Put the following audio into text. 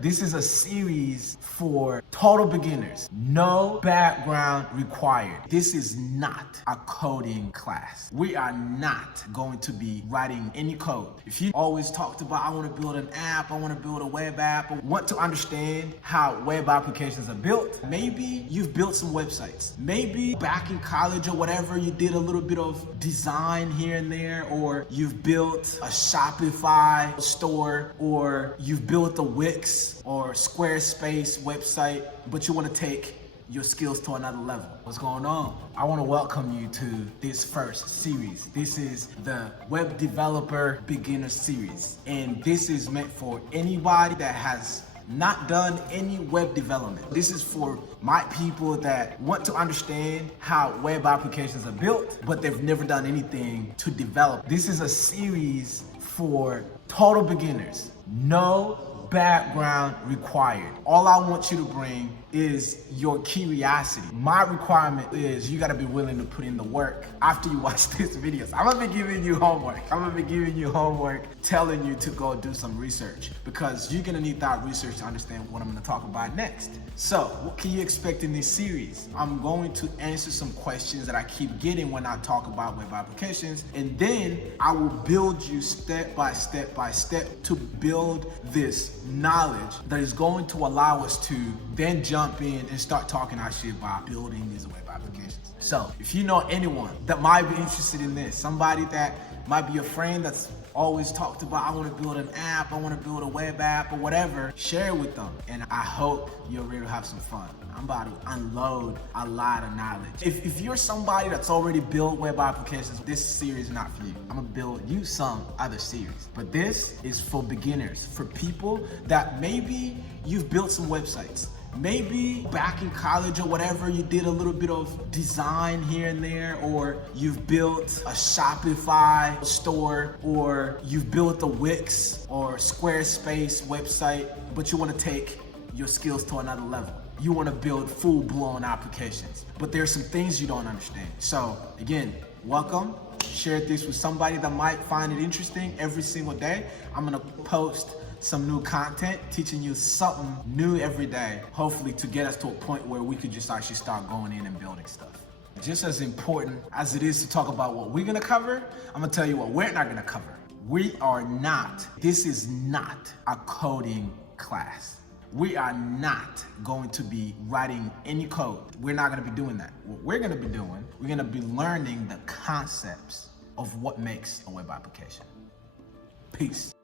This is a series for total beginners. No background required. This is not a coding class. We are not going to be writing any code. If you always talked about, I want to build an app, I want to build a web app, or want to understand how web applications are built, maybe you've built some websites. Maybe back in college or whatever, you did a little bit of design here and there, or you've built a Shopify store, or you've built a Wix or Squarespace website, but you want to take your skills to another level. What's going on? I want to welcome you to this first series. This is the Web Developer Beginner Series, and this is meant for anybody that has not done any web development. This is for my people that want to understand how web applications are built, but they've never done anything to develop. This is a series for total beginners. No background required. All I want you to bring is your curiosity. My requirement is you gotta be willing to put in the work after you watch this video. So I'm gonna be giving you homework. Telling you to go do some research, because you're gonna need that research to understand what I'm gonna talk about next. So what can you expect in this series? I'm going to answer some questions that I keep getting when I talk about web applications, and then I will build you step by step to build this knowledge that is going to allow us to then jump in and start talking our shit about building these web applications. So if you know anyone that might be interested in this, somebody that might be a friend that's always talked about, I want to build an app, I want to build a web app or whatever, share it with them. And I hope you're ready to have some fun. I'm about to unload a lot of knowledge. If you're somebody that's already built web applications, this series is not for you. I'm gonna build you some other series. But this is for beginners, for people that maybe you've built some websites. Maybe back in college or whatever, you did a little bit of design here and there, or you've built a Shopify store, or you've built a Wix or Squarespace website, but you want to take your skills to another level. You want to build full-blown applications, but there's some things you don't understand. So again, welcome. Share this with somebody that might find it interesting. Every single day, I'm gonna post some new content, teaching you something new every day, hopefully to get us to a point where we could just actually start going in and building stuff. Just as important as it is to talk about what we're gonna cover, I'm gonna tell you what we're not gonna cover. This is not a coding class. We are not going to be writing any code. We're not gonna be doing that. What we're gonna be doing, we're gonna be learning the concepts of what makes a web application. Peace.